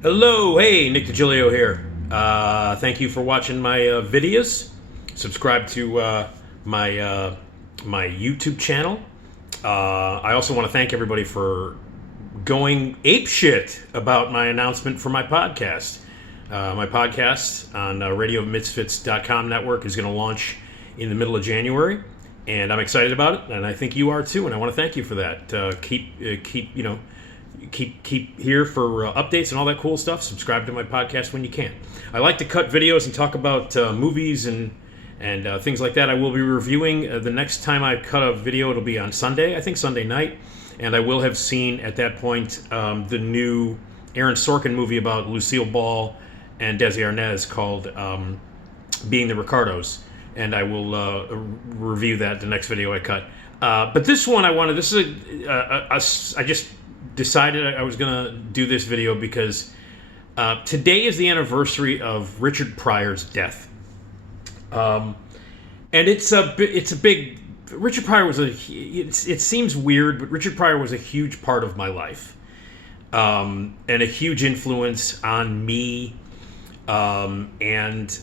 Hello, hey, Nick Digilio here. Thank you for watching my videos. Subscribe to my YouTube channel. I also want to thank everybody for going apeshit about my announcement for my podcast. My podcast on RadioMisfits.com network is going to launch in the middle of January, and I'm excited about it, and I think you are too. And I want to thank you for that. Keep here for updates and all that cool stuff. Subscribe to my podcast when you can. I like to cut videos and talk about movies and things like that. I will be reviewing the next time I cut a video. It'll be on Sunday, I think Sunday night, and I will have seen at that point the new Aaron Sorkin movie about Lucille Ball and Desi Arnaz called Being the Ricardos, and I will review that the next video I cut. But this one I just decided I was going to do this video because today is the anniversary of Richard Pryor's death. And it's a big... Richard Pryor was it seems weird, but Richard Pryor was a huge part of my life. And a huge influence on me and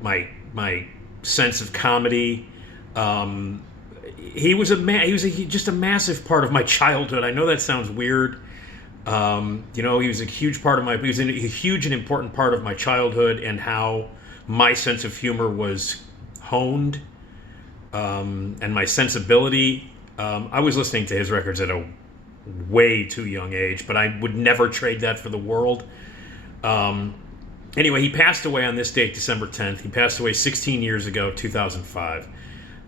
my sense of comedy. He was just a massive part of my childhood. I know that sounds weird. He was a huge part of he was a huge and important part of my childhood and how my sense of humor was honed, and my sensibility. I was listening to his records at a way too young age, but I would never trade that for the world. Anyway, he passed away on this date, December 10th. He passed away 16 years ago, 2005.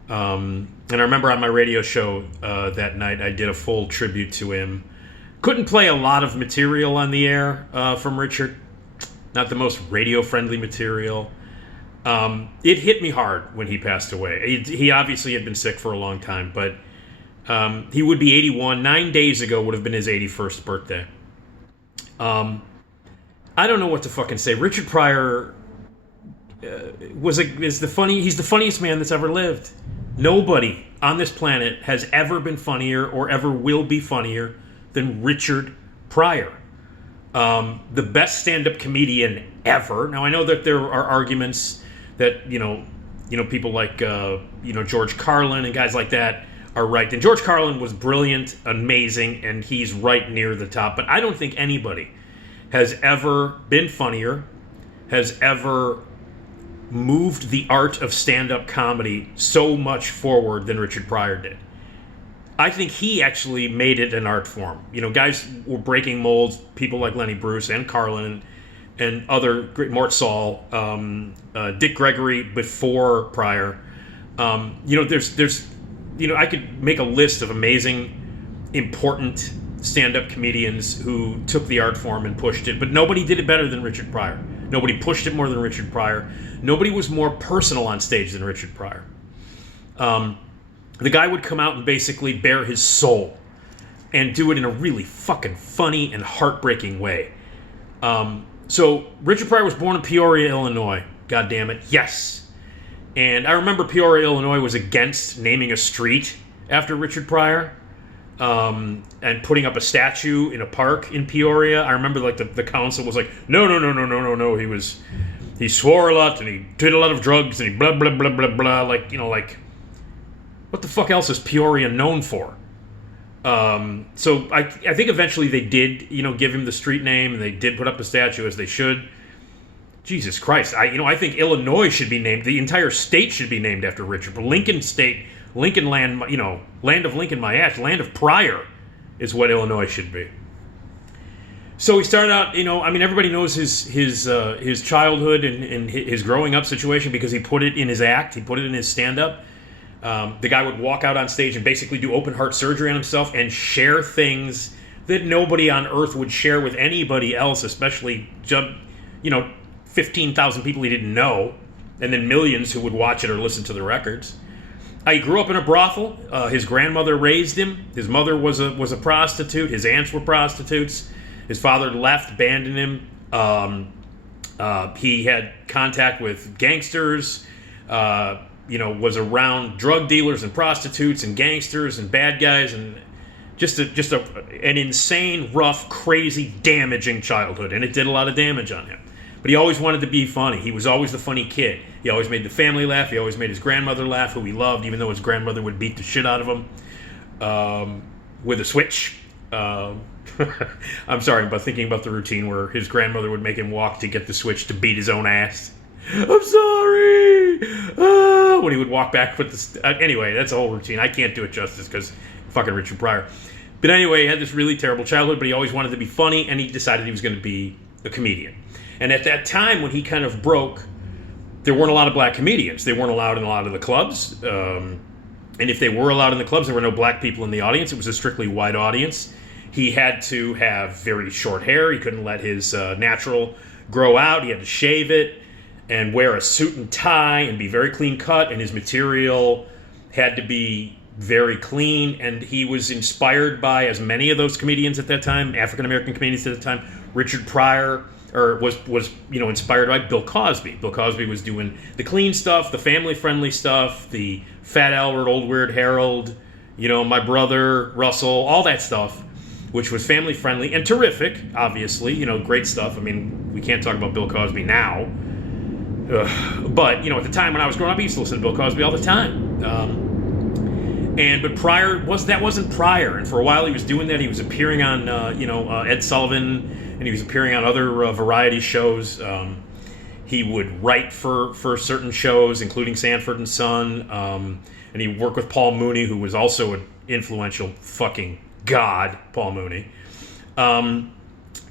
And I remember on my radio show that night, I did a full tribute to him. Couldn't play a lot of material on the air from Richard. Not the most radio-friendly material. It hit me hard when he passed away. He obviously had been sick for a long time, but he would be 81. 9 days ago would have been his 81st birthday. I don't know what to fucking say. Richard Pryor he's the funniest man that's ever lived. Nobody on this planet has ever been funnier or ever will be funnier than Richard Pryor. The best stand-up comedian ever. Now, I know that there are arguments that, people like, George Carlin and guys like that are right. And George Carlin was brilliant, amazing, and he's right near the top. But I don't think anybody has ever been funnier, has ever moved the art of stand-up comedy so much forward than Richard Pryor did. I think he actually made it an art form. Guys were breaking molds, people like Lenny Bruce and Carlin and other great, Mort Saul, Dick Gregory before Pryor. There's I could make a list of amazing, important stand-up comedians who took the art form and pushed it, but nobody did it better than Richard Pryor. Nobody pushed it more than Richard Pryor. Nobody was more personal on stage than Richard Pryor. The guy would come out and basically bare his soul and do it in a really fucking funny and heartbreaking way. So Richard Pryor was born in Peoria, Illinois. God damn it, yes. And I remember Peoria, Illinois was against naming a street after Richard Pryor. And putting up a statue in a park in Peoria. I remember the council was like, no. He swore a lot and he did a lot of drugs and he blah, blah, blah, blah, blah. What the fuck else is Peoria known for? So I think eventually they did, give him the street name and they did put up a statue as they should. Jesus Christ. I think Illinois should be named, the entire state should be named after Richard. But Lincoln State, Lincoln land, land of Lincoln, my ass, land of Pryor is what Illinois should be. So he started out, everybody knows his childhood and his growing up situation because he put it in his act, he put it in his stand-up. The guy would walk out on stage and basically do open heart surgery on himself and share things that nobody on earth would share with anybody else, especially, 15,000 people he didn't know, and then millions who would watch it or listen to the records. He grew up in a brothel. His grandmother raised him. His mother was a prostitute. His aunts were prostitutes. His father left, abandoned him. He had contact with gangsters. Was around drug dealers and prostitutes and gangsters and bad guys and an insane, rough, crazy, damaging childhood, and it did a lot of damage on him. But he always wanted to be funny. He was always the funny kid. He always made the family laugh. He always made his grandmother laugh, who he loved, even though his grandmother would beat the shit out of him with a switch. I'm sorry, but thinking about the routine where his grandmother would make him walk to get the switch to beat his own ass. I'm sorry! When he would walk back with the... anyway, that's a whole routine. I can't do it justice because fucking Richard Pryor. But anyway, he had this really terrible childhood, but he always wanted to be funny, and he decided he was going to be a comedian. And at that time, when he kind of broke, there weren't a lot of black comedians. They weren't allowed in a lot of the clubs. And if they were allowed in the clubs, there were no black people in the audience. It was a strictly white audience. He had to have very short hair. He couldn't let his natural grow out. He had to shave it and wear a suit and tie and be very clean cut. And his material had to be very clean. And he was inspired by, as many of those comedians at that time, African-American comedians at the time, Richard Pryor, or was inspired by Bill Cosby. Bill Cosby was doing the clean stuff, the family-friendly stuff, the Fat Albert, Old Weird Harold, My Brother, Russell, all that stuff, which was family-friendly and terrific, obviously, great stuff. I mean, we can't talk about Bill Cosby now. But, at the time when I was growing up, I used to listen to Bill Cosby all the time. But Pryor, wasn't Pryor. And for a while he was doing that. He was appearing on, Ed Sullivan, and he was appearing on other variety shows. He would write for certain shows, including Sanford and Son. And he worked with Paul Mooney, who was also an influential fucking god, Paul Mooney. And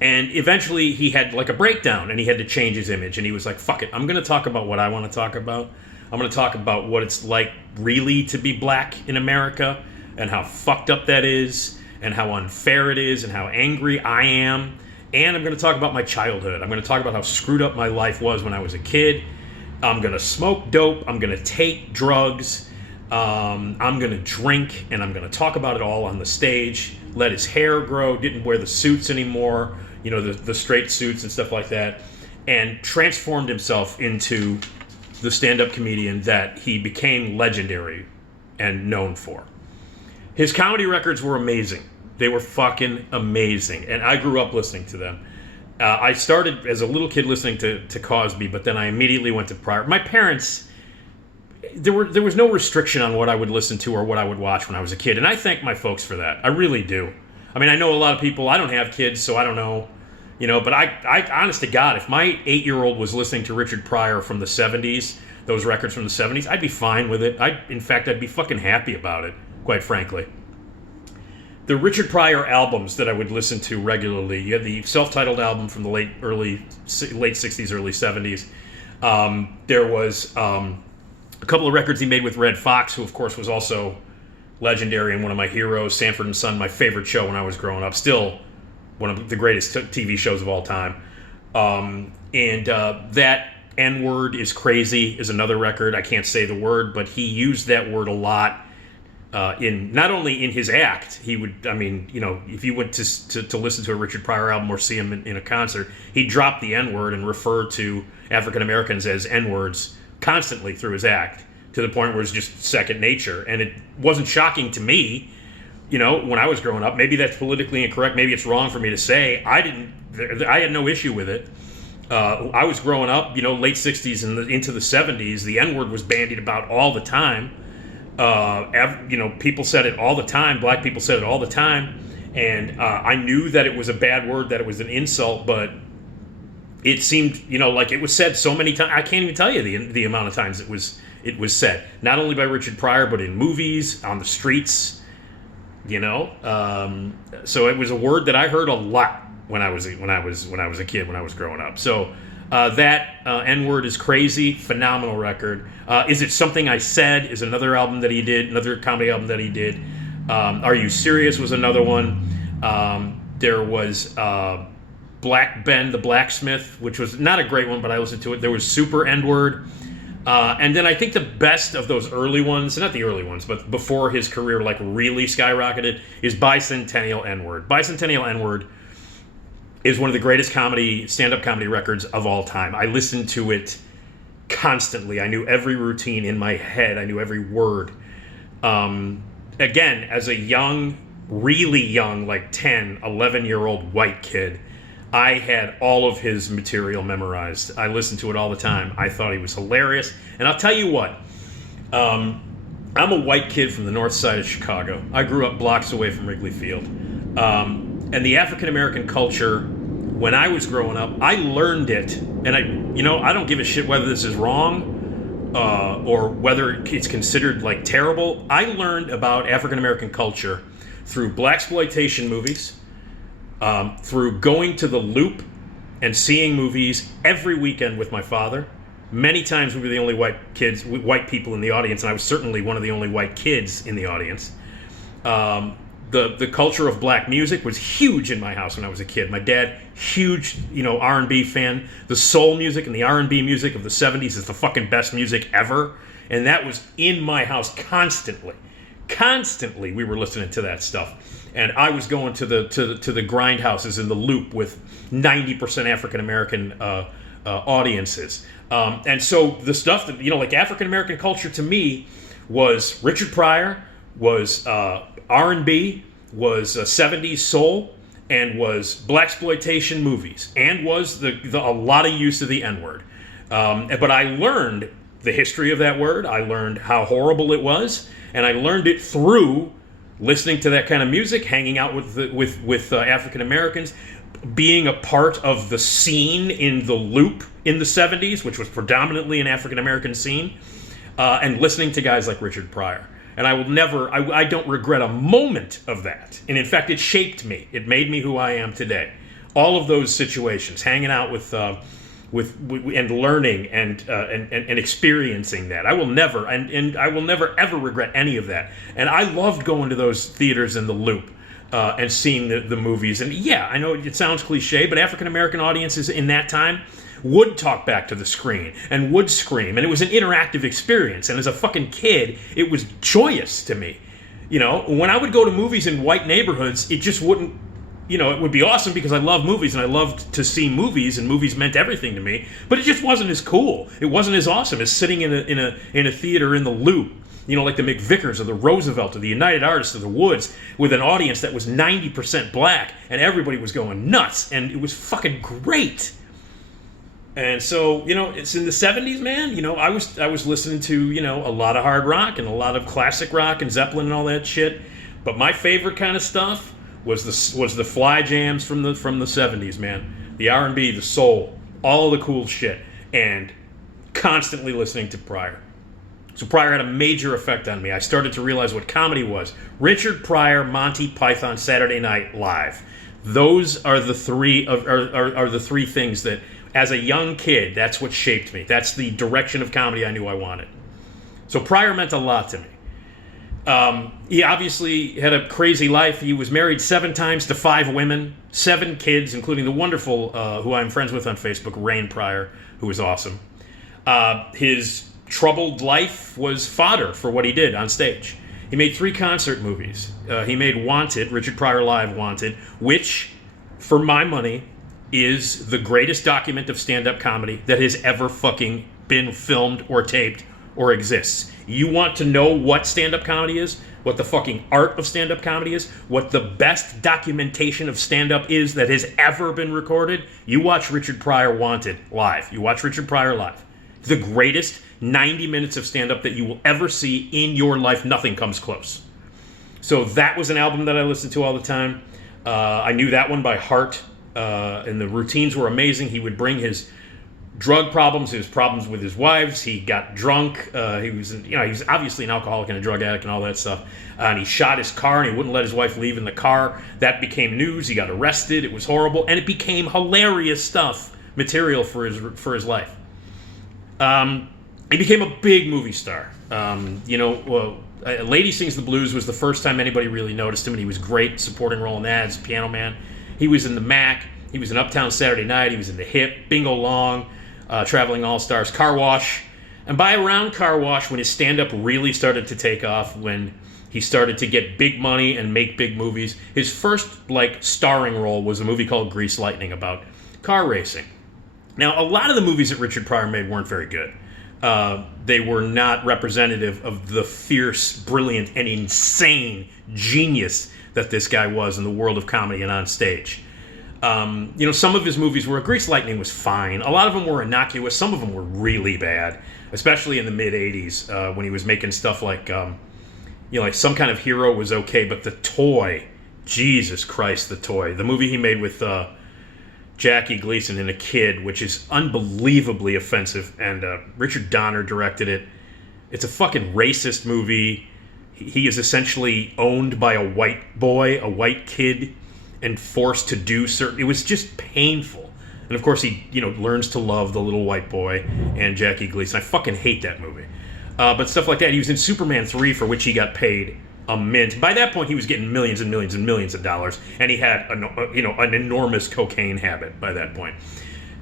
eventually he had like a breakdown, and he had to change his image. And he was like, fuck it, I'm going to talk about what I want to talk about. I'm going to talk about what it's like really to be black in America, and how fucked up that is, and how unfair it is, and how angry I am. And I'm going to talk about my childhood. I'm going to talk about how screwed up my life was when I was a kid. I'm going to smoke dope. I'm going to take drugs. I'm going to drink, and I'm going to talk about it all on the stage. Let his hair grow. Didn't wear the suits anymore, the straight suits and stuff like that. And transformed himself into the stand-up comedian that he became legendary and known for. His comedy records were amazing. They were fucking amazing. And I grew up listening to them. I started as a little kid listening to Cosby, but then I immediately went to Pryor. My parents, there was no restriction on what I would listen to or what I would watch when I was a kid. And I thank my folks for that. I really do. I mean, I know a lot of people, I don't have kids, so I don't know, but I honest to God, if my 8-year-old was listening to Richard Pryor from the 70s, those records from the 70s, I'd be fine with it. In fact, I'd be fucking happy about it, quite frankly. The Richard Pryor albums that I would listen to regularly, you had the self-titled album from the late 60s, early 70s. There was a couple of records he made with Red Fox, who of course was also legendary and one of my heroes. Sanford and Son, my favorite show when I was growing up. Still one of the greatest TV shows of all time. That N-word is crazy is another record. I can't say the word, but he used that word a lot. In not only in his act, he would, if you went to listen to a Richard Pryor album or see him in a concert, he'd drop the N-word and refer to African Americans as N-words constantly through his act, to the point where it's just second nature. And it wasn't shocking to me, when I was growing up. Maybe that's politically incorrect. Maybe it's wrong for me to say. I had no issue with it. I was growing up, late 60s and into the 70s. The N-word was bandied about all the time. People said it all the time. Black people said it all the time. And I knew that it was a bad word, that it was an insult, but it seemed, like it was said so many times. I can't even tell you the amount of times it was said. Not only by Richard Pryor, but in movies, on the streets, So it was a word that I heard a lot when I was a kid, when I was growing up. So that N-word is crazy, phenomenal record. Is It Something I Said is another album that he did, another comedy album that he did. Are You Serious was another one. There was Black Ben the Blacksmith, which was not a great one, but I listened to it. There was Super N-word. And then I think the best of those early ones, not the early ones, but before his career really skyrocketed, is Bicentennial N-word. Bicentennial N-word is one of the greatest stand-up comedy records of all time. I listened to it constantly. I knew every routine in my head. I knew every word. Again, as a young really young, like 10, 11-year-old white kid, I had all of his material memorized. I listened to it all the time. I thought he was hilarious. And I'll tell you what, I'm a white kid from the north side of Chicago. I grew up blocks away from Wrigley Field. And the African-American culture, when I was growing up, I learned it. And I don't give a shit whether this is wrong or whether it's considered like terrible. I learned about African-American culture through blaxploitation movies, through going to the Loop and seeing movies every weekend with my father. Many times we were the only white people in the audience, and I was certainly one of the only white kids in the audience. The culture of black music was huge in my house when I was a kid. My dad, huge, R&B fan. The soul music and the R&B music of the 70s is the fucking best music ever. And that was in my house constantly. Constantly we were listening to that stuff. And I was going to the grindhouses in the Loop with 90% African-American audiences. And so the stuff that, like African-American culture to me was Richard Pryor, was R&B, was 70s soul, and was blaxploitation movies, and was a lot of use of the N-word. But I learned the history of that word. I learned how horrible it was, and I learned it through listening to that kind of music, hanging out with African Americans, being a part of the scene in the Loop in the 70s, which was predominantly an African American scene, and listening to guys like Richard Pryor. And I don't regret a moment of that. And in fact, it shaped me. It made me who I am today. All of those situations, hanging out with and learning and experiencing that. I will never ever regret any of that. And I loved going to those theaters in the Loop and seeing the movies. And yeah, I know it sounds cliche, but African American audiences in that time would talk back to the screen and would scream, and it was an interactive experience. And as a fucking kid, it was joyous to me. When I would go to movies in white neighborhoods, it just wouldn't. It would be awesome because I love movies and I loved to see movies, and movies meant everything to me. But it just wasn't as cool. It wasn't as awesome as sitting in a theater in the Loop, like the McVickers or the Roosevelt or the United Artists or the Woods, with an audience that was 90% black, and everybody was going nuts, and it was fucking great. And so, it's in the 70s, man. I was listening to, a lot of hard rock and a lot of classic rock and Zeppelin and all that shit. But my favorite kind of stuff was the fly jams from the 70s, man. The R&B, the soul, all the cool shit, and constantly listening to Pryor. So Pryor had a major effect on me. I started to realize what comedy was. Richard Pryor, Monty Python, Saturday Night Live. Those are the three are the three things that, as a young kid, that's what shaped me. That's the direction of comedy I knew I wanted. So Pryor meant a lot to me. He obviously had a crazy life. He was married 7 times to 5 women, 7 kids, including the wonderful, who I'm friends with on Facebook, Rain Pryor, who was awesome. His troubled life was fodder for what he did on stage. He made 3 concert movies. He made Wanted, Richard Pryor Live Wanted, which, for my money, is the greatest document of stand-up comedy that has ever fucking been filmed or taped or exists. You want to know what stand-up comedy is? What the fucking art of stand-up comedy is? What the best documentation of stand-up is that has ever been recorded? You watch Richard Pryor Wanted live. You watch Richard Pryor live. The greatest 90 minutes of stand-up that you will ever see in your life. Nothing comes close. So that was an album that I listened to all the time. I knew that one by heart. And the routines were amazing. He would bring his drug problems, his problems with his wives. He got drunk. He was obviously an alcoholic and a drug addict and all that stuff. And he shot his car, and he wouldn't let his wife leave in the car. That became news. He got arrested. It was horrible, and it became hilarious stuff, material for his life. He became a big movie star. Lady Sings the Blues was the first time anybody really noticed him, and he was great. Supporting role in that as Piano Man. He was in the Mac. He was in Uptown Saturday Night. He was in The Hip, Bingo Long, Traveling All-Stars, Car Wash. And by around Car Wash, when his stand-up really started to take off, when he started to get big money and make big movies, his first, starring role was a movie called Grease Lightning about car racing. Now, a lot of the movies that Richard Pryor made weren't very good. They were not representative of the fierce, brilliant, and insane genius that this guy was in the world of comedy and on stage. Some of his movies were, Grease Lightning was fine. A lot of them were innocuous. Some of them were really bad, especially in the mid 80s when he was making stuff like, like Some Kind of Hero was okay, but The Toy, Jesus Christ, The Toy. The movie he made with Jackie Gleason and a kid, which is unbelievably offensive, and Richard Donner directed it. It's a fucking racist movie. He is essentially owned by a white boy, a white kid, and forced to do certain... It was just painful. And of course he, learns to love the little white boy and Jackie Gleason. I fucking hate that movie. But stuff like that. He was in Superman 3, for which he got paid a mint. By that point, he was getting millions and millions and millions of dollars, and he had an enormous cocaine habit by that point.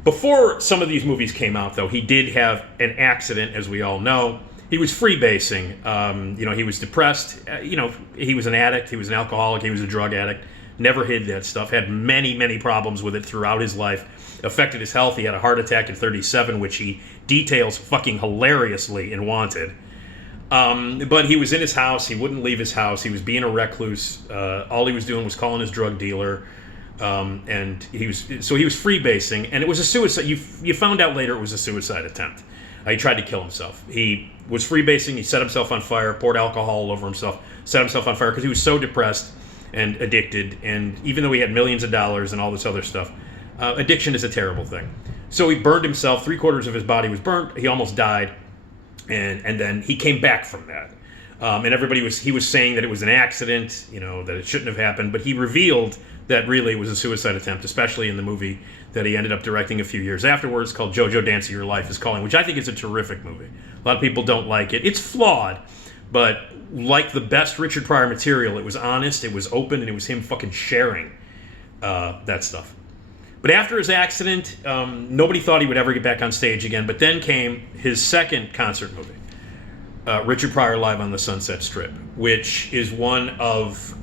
Before some of these movies came out, though, he did have an accident, as we all know. He was freebasing. He was depressed. He was an addict. He was an alcoholic. He was a drug addict. Never hid that stuff. Had many, many problems with it throughout his life. Affected his health. He had a heart attack at 37, which he details fucking hilariously in Wanted. But he was in his house. He wouldn't leave his house. He was being a recluse. All he was doing was calling his drug dealer. And he was freebasing, and it was a suicide. You found out later it was a suicide attempt. He tried to kill himself. He was freebasing. He set himself on fire, poured alcohol all over himself, set himself on fire because he was so depressed and addicted. And even though he had millions of dollars and all this other stuff, addiction is a terrible thing. So he burned himself. 3/4 of his body was burnt. He almost died. And then he came back from that. And he was saying that it was an accident, that it shouldn't have happened. But he revealed that really it was a suicide attempt, especially in the movie that he ended up directing a few years afterwards called JoJo Dance of Your Life is Calling, which I think is a terrific movie. A lot of people don't like it. It's flawed, but like the best Richard Pryor material, it was honest, it was open, and it was him fucking sharing that stuff. But after his accident, nobody thought he would ever get back on stage again. But then came his second concert movie, Richard Pryor Live on the Sunset Strip, which is one of...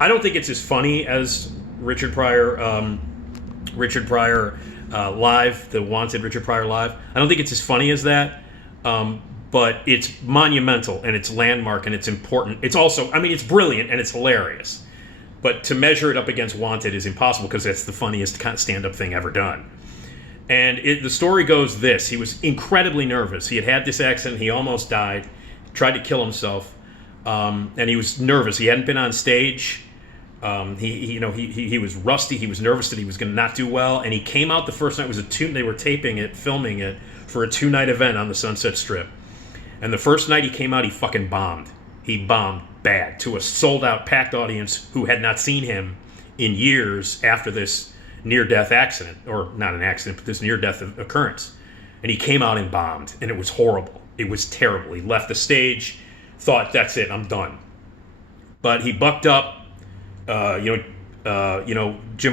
I don't think it's as funny as Richard Pryor Live, the Wanted Richard Pryor Live. I don't think it's as funny as that, but it's monumental, and it's landmark, and it's important. It's also... it's brilliant, and it's hilarious. But to measure it up against Wanted is impossible because that's the funniest kind of stand-up thing ever done. And the story goes this. He was incredibly nervous. He had this accident. He almost died. Tried to kill himself. And he was nervous. He hadn't been on stage. He was rusty. He was nervous that he was going to not do well. And he came out the first night. They were taping it, filming it for a 2-night event on the Sunset Strip. And the first night he came out, he fucking bombed. He bombed bad to a sold-out, packed audience who had not seen him in years after this near-death accident, or not an accident, but this near-death occurrence. And he came out and bombed, and it was horrible. It was terrible. He left the stage, thought, that's it, I'm done. But he bucked up. Jim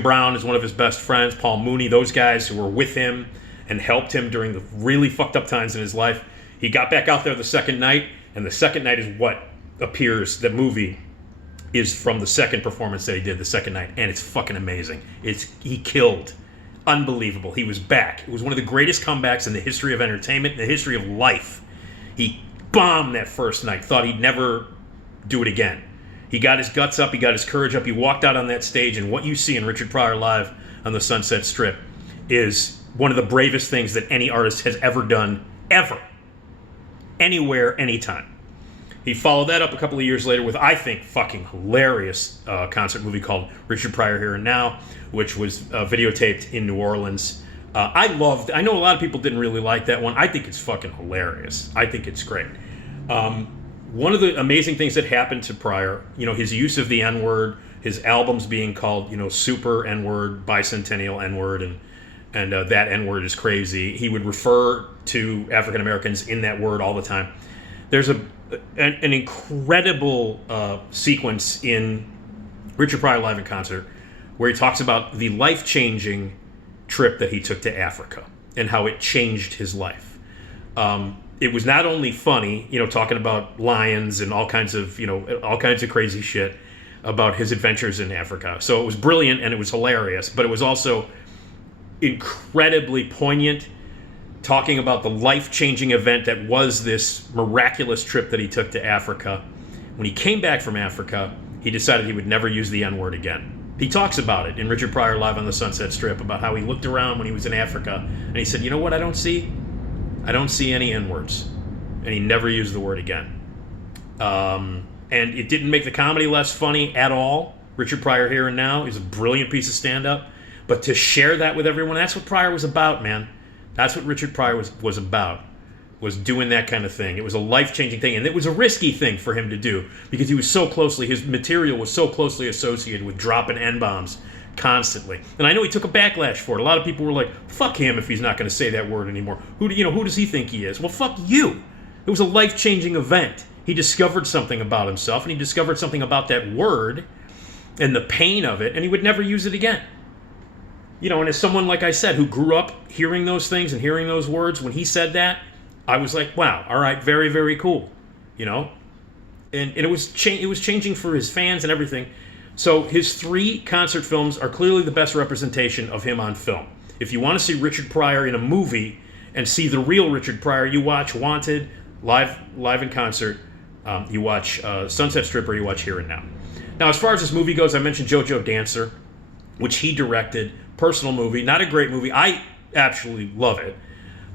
Brown is one of his best friends, Paul Mooney, those guys who were with him and helped him during the really fucked up times in his life. He got back out there the second night, and the second night is what appears, the movie is from the second performance that he did the second night, and it's fucking amazing. He killed. Unbelievable. He was back. It was one of the greatest comebacks in the history of entertainment, in the history of life. He bombed that first night, thought he'd never do it again. He got his guts up, he got his courage up, he walked out on that stage, and what you see in Richard Pryor Live on the Sunset Strip is one of the bravest things that any artist has ever done, ever. Anywhere, anytime. He followed that up a couple of years later with, I think, fucking hilarious concert movie called Richard Pryor Here and Now, which was videotaped in New Orleans. I know a lot of people didn't really like that one. I think it's fucking hilarious. I think it's great. One of the amazing things that happened to Pryor, his use of the N-word, his albums being called, Super N-word, Bicentennial N-word, and that N-word is crazy. He would refer to African Americans in that word all the time. There's an incredible sequence in Richard Pryor Live in Concert where he talks about the life-changing trip that he took to Africa and how it changed his life. It was not only funny, talking about lions and all kinds of crazy shit about his adventures in Africa. So it was brilliant and it was hilarious, but it was also incredibly poignant, talking about the life-changing event that was this miraculous trip that he took to Africa. When he came back from Africa, he decided he would never use the N-word again. He talks about it in Richard Pryor Live on the Sunset Strip, about how he looked around when he was in Africa, and he said, you know what I don't see? I don't see any N-words. And he never used the word again. And it didn't make the comedy less funny at all. Richard Pryor Here and Now is a brilliant piece of stand-up. But to share that with everyone, that's what Pryor was about, man. That's what Richard Pryor was about, was doing that kind of thing. It was a life-changing thing, and it was a risky thing for him to do, because he was so closely, his material was so closely associated with dropping N-bombs constantly. And I know he took a backlash for it. A lot of people were like, fuck him if he's not going to say that word anymore. Who does he think he is? Well, fuck you. It was a life-changing event. He discovered something about himself, and he discovered something about that word and the pain of it, and he would never use it again. And as someone, like I said, who grew up hearing those things and hearing those words, when he said that, I was like, wow, all right, very, very cool, And it was changing for his fans and everything. So his 3 concert films are clearly the best representation of him on film. If you want to see Richard Pryor in a movie and see the real Richard Pryor, you watch Wanted, live in concert, you watch Sunset Strip, or you watch Here and Now. Now, as far as this movie goes, I mentioned JoJo Dancer, which he directed. Personal movie, not a great movie. I actually love it.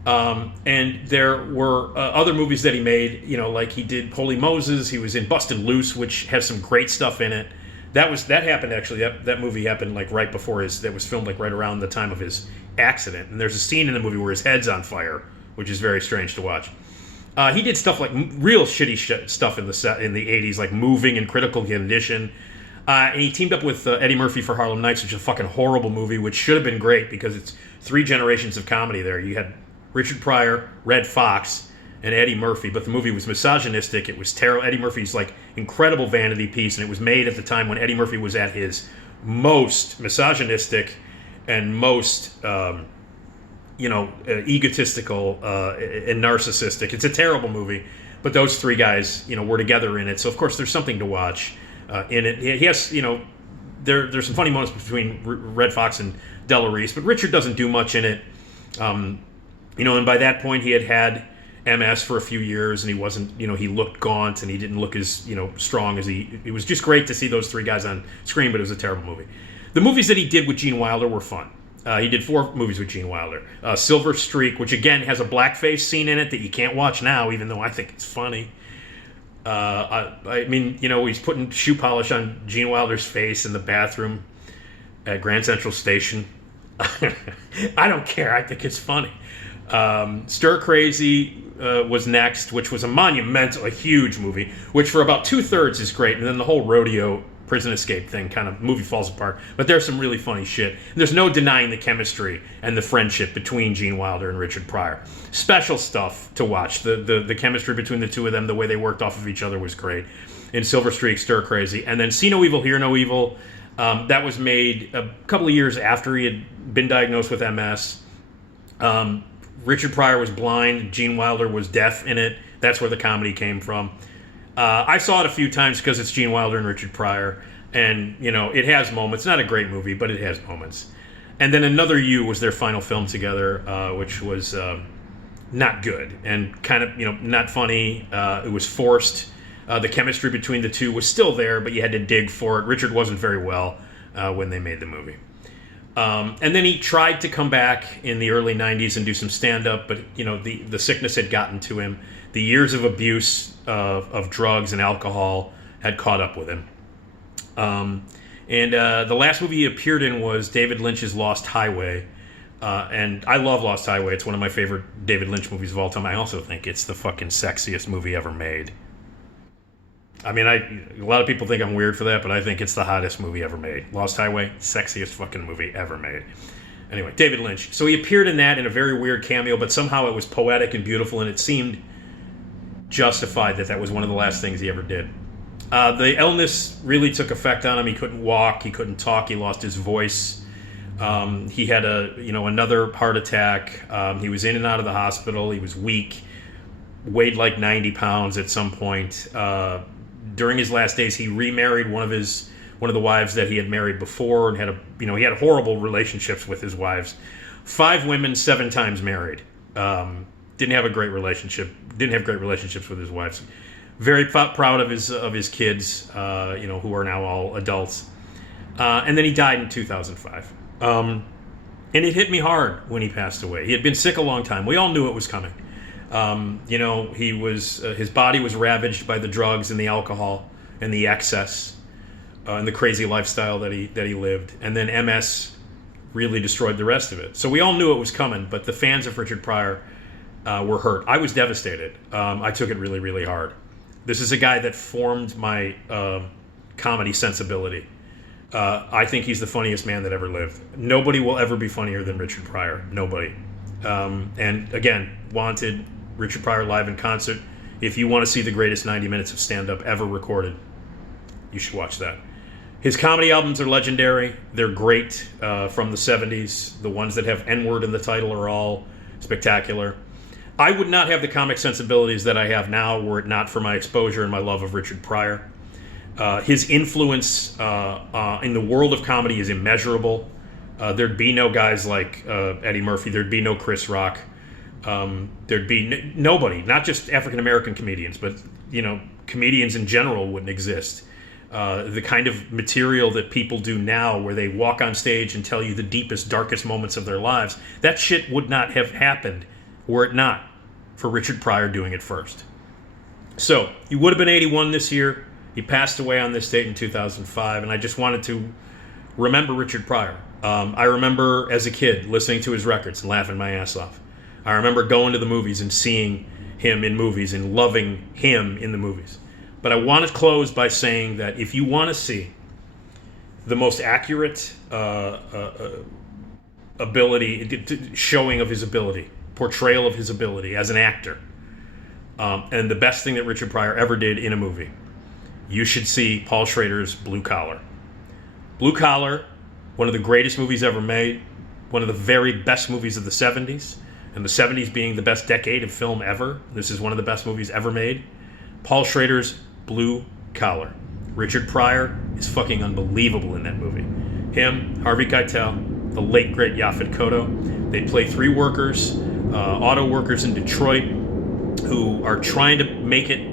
And there were other movies that he made, like he did Holy Moses. He was in Busted Loose, which has some great stuff in it. That happened actually. That movie happened like right before that was filmed like right around the time of his accident. And there's a scene in the movie where his head's on fire, which is very strange to watch. He did stuff like real shitty stuff in the 80s, like Moving and Critical Condition. And he teamed up with Eddie Murphy for Harlem Nights, which is a fucking horrible movie, which should have been great because it's 3 generations of comedy there. You had Richard Pryor, Red Fox, and Eddie Murphy, but the movie was misogynistic. It was terrible. Eddie Murphy's like incredible vanity piece, and it was made at the time when Eddie Murphy was at his most misogynistic and most egotistical and narcissistic. It's a terrible movie, but those 3 guys were together in it, so of course there's something to watch in it. He has there's some funny moments between Red Fox and Della Reese, but Richard doesn't do much in it. And by that point he had MS for a few years, and he wasn't, he looked gaunt, and he didn't look as, strong as it was just great to see those 3 guys on screen, but it was a terrible movie. The movies that he did with Gene Wilder were fun. He did 4 movies with Gene Wilder. Silver Streak, which again has a blackface scene in it that you can't watch now, even though I think it's funny. He's putting shoe polish on Gene Wilder's face in the bathroom at Grand Central Station. I don't care. I think it's funny. Stir Crazy was next, which was a huge movie, which for about 2/3 is great, and then the whole rodeo prison escape thing kind of movie falls apart. But there's some really funny shit. There's no denying the chemistry and the friendship between Gene Wilder and Richard Pryor. Special stuff to watch. The chemistry between the 2 of them, the way they worked off of each other was great. In Silver Streak, Stir Crazy, and then See No Evil, Hear No Evil. That was made a couple of years after he had been diagnosed with MS. Richard Pryor was blind. Gene Wilder was deaf in it. That's where the comedy came from. I saw it a few times because it's Gene Wilder and Richard Pryor, and it has moments. Not a great movie, but it has moments. And then Another You was their final film together, which was not good and kind of not funny. It was forced. The chemistry between the 2 was still there, but you had to dig for it. Richard wasn't very well when they made the movie. And then he tried to come back in the early 90s and do some stand-up, but the sickness had gotten to him. The years of abuse of drugs and alcohol had caught up with him. And the last movie he appeared in was David Lynch's Lost Highway. And I love Lost Highway. It's one of my favorite David Lynch movies of all time. I also think it's the fucking sexiest movie ever made. I mean, a lot of people think I'm weird for that, but I think it's the hottest movie ever made. Lost Highway, sexiest fucking movie ever made. Anyway, David Lynch. So he appeared in that in a very weird cameo, but somehow it was poetic and beautiful, and it seemed justified that was one of the last things he ever did. The illness really took effect on him. He couldn't walk, he couldn't talk, he lost his voice. He had another heart attack. He was in and out of the hospital. He was weak, weighed like 90 pounds at some point. During his last days, he remarried one of the wives that he had married before, and he had horrible relationships with his wives. 5 women, 7 times married. Didn't have great relationships with his wives. Very proud of his kids, who are now all adults. And then he died in 2005. And it hit me hard when he passed away. He had been sick a long time. We all knew it was coming. He was his body was ravaged by the drugs and the alcohol and the excess and the crazy lifestyle that he lived. And then MS really destroyed the rest of it. So we all knew it was coming, but the fans of Richard Pryor were hurt. I was devastated. I took it really, really hard. This is a guy that formed my comedy sensibility. I think he's the funniest man that ever lived. Nobody will ever be funnier than Richard Pryor. Nobody. And again, wanted Richard Pryor live in concert. If you want to see the greatest 90 minutes of stand-up ever recorded, you should watch that. His comedy albums are legendary. They're great from the 70s. The ones that have N-word in the title are all spectacular. I would not have the comic sensibilities that I have now were it not for my exposure and my love of Richard Pryor. His influence in the world of comedy is immeasurable. There'd be no guys like Eddie Murphy. There'd be no Chris Rock. There'd be nobody, not just African-American comedians, but, comedians in general wouldn't exist. The kind of material that people do now where they walk on stage and tell you the deepest, darkest moments of their lives, that shit would not have happened were it not for Richard Pryor doing it first. So, he would have been 81 this year. He passed away on this date in 2005, and I just wanted to remember Richard Pryor. I remember as a kid listening to his records and laughing my ass off. I remember going to the movies and seeing him in movies and loving him in the movies. But I want to close by saying that if you want to see the most accurate showing of his ability, portrayal of his ability as an actor, and the best thing that Richard Pryor ever did in a movie, you should see Paul Schrader's Blue Collar. Blue Collar, one of the greatest movies ever made, one of the very best movies of the 70s, and the 70s being the best decade of film ever. This is one of the best movies ever made. Paul Schrader's Blue Collar. Richard Pryor is fucking unbelievable in that movie. Him, Harvey Keitel, the late great Yaphet Kotto. They play three workers, auto workers in Detroit, who are trying to make it,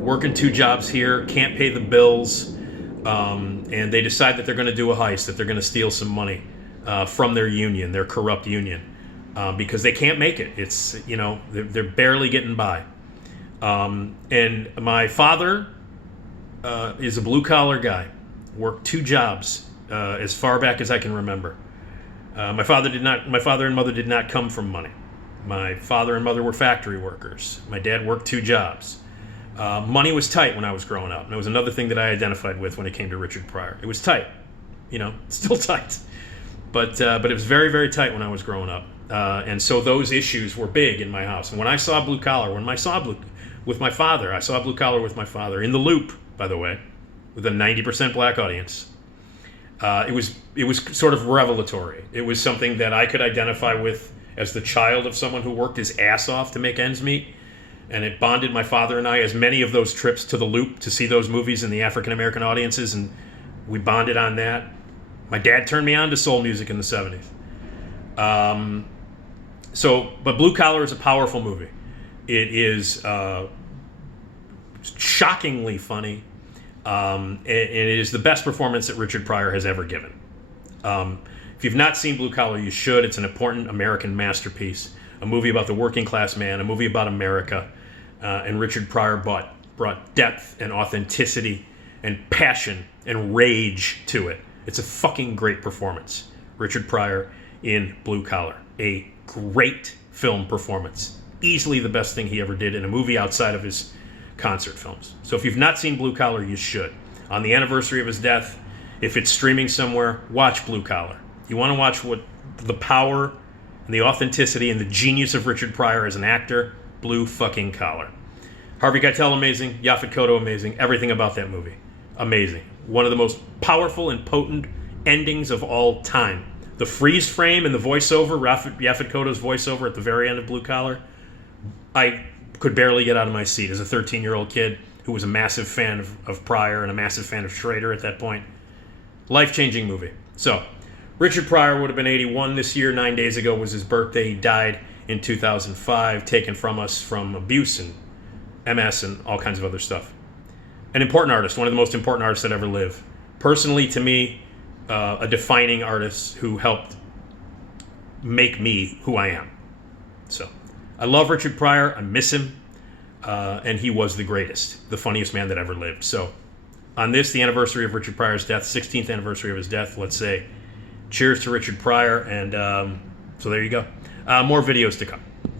working two jobs here, can't pay the bills, and they decide that they're going to do a heist, that they're going to steal some money from their union, their corrupt union, because they can't make it. It's, they're barely getting by. And my father is a blue-collar guy, worked two jobs as far back as I can remember. My father and mother did not come from money. My father and mother were factory workers. My dad worked two jobs. Money was tight when I was growing up. And it was another thing that I identified with when it came to Richard Pryor. It was tight. Still tight. But it was very, very tight when I was growing up. And so those issues were big in my house. And when I saw Blue Collar, with my father, I saw Blue Collar with my father, in the Loop, by the way, with a 90% black audience. It was sort of revelatory. It was something that I could identify with as the child of someone who worked his ass off to make ends meet. And it bonded my father and I, as many of those trips to the Loop to see those movies in the African-American audiences, and we bonded on that. My dad turned me on to soul music in the 70s. But Blue Collar is a powerful movie. It is shockingly funny, and it is the best performance that Richard Pryor has ever given. If you've not seen Blue Collar, you should. It's an important American masterpiece, a movie about the working class man, a movie about America, and Richard Pryor brought depth and authenticity and passion and rage to it. It's a fucking great performance. Richard Pryor in Blue Collar. A great film performance. Easily the best thing he ever did in a movie outside of his concert films. So if you've not seen Blue Collar, you should. On the anniversary of his death, if it's streaming somewhere, watch Blue Collar. You want to watch what the power and the authenticity and the genius of Richard Pryor as an actor, Blue fucking Collar. Harvey Keitel, amazing. Yaphet Kotto, amazing. Everything about that movie, amazing. One of the most powerful and potent endings of all time. The freeze frame and the voiceover, Yaphet Kotto's voiceover at the very end of Blue Collar, I could barely get out of my seat as a 13-year-old kid who was a massive fan of Pryor and a massive fan of Schrader at that point. Life-changing movie. So, Richard Pryor would have been 81 this year. 9 days ago was his birthday. He died in 2005, taken from us from abuse and MS and all kinds of other stuff. An important artist, one of the most important artists that ever lived. Personally, to me, a defining artist who helped make me who I am. So, I love Richard Pryor. I miss him. And he was the greatest, the funniest man that ever lived. So, on this, the anniversary of Richard Pryor's death, 16th anniversary of his death, let's say cheers to Richard Pryor. And so there you go. More videos to come.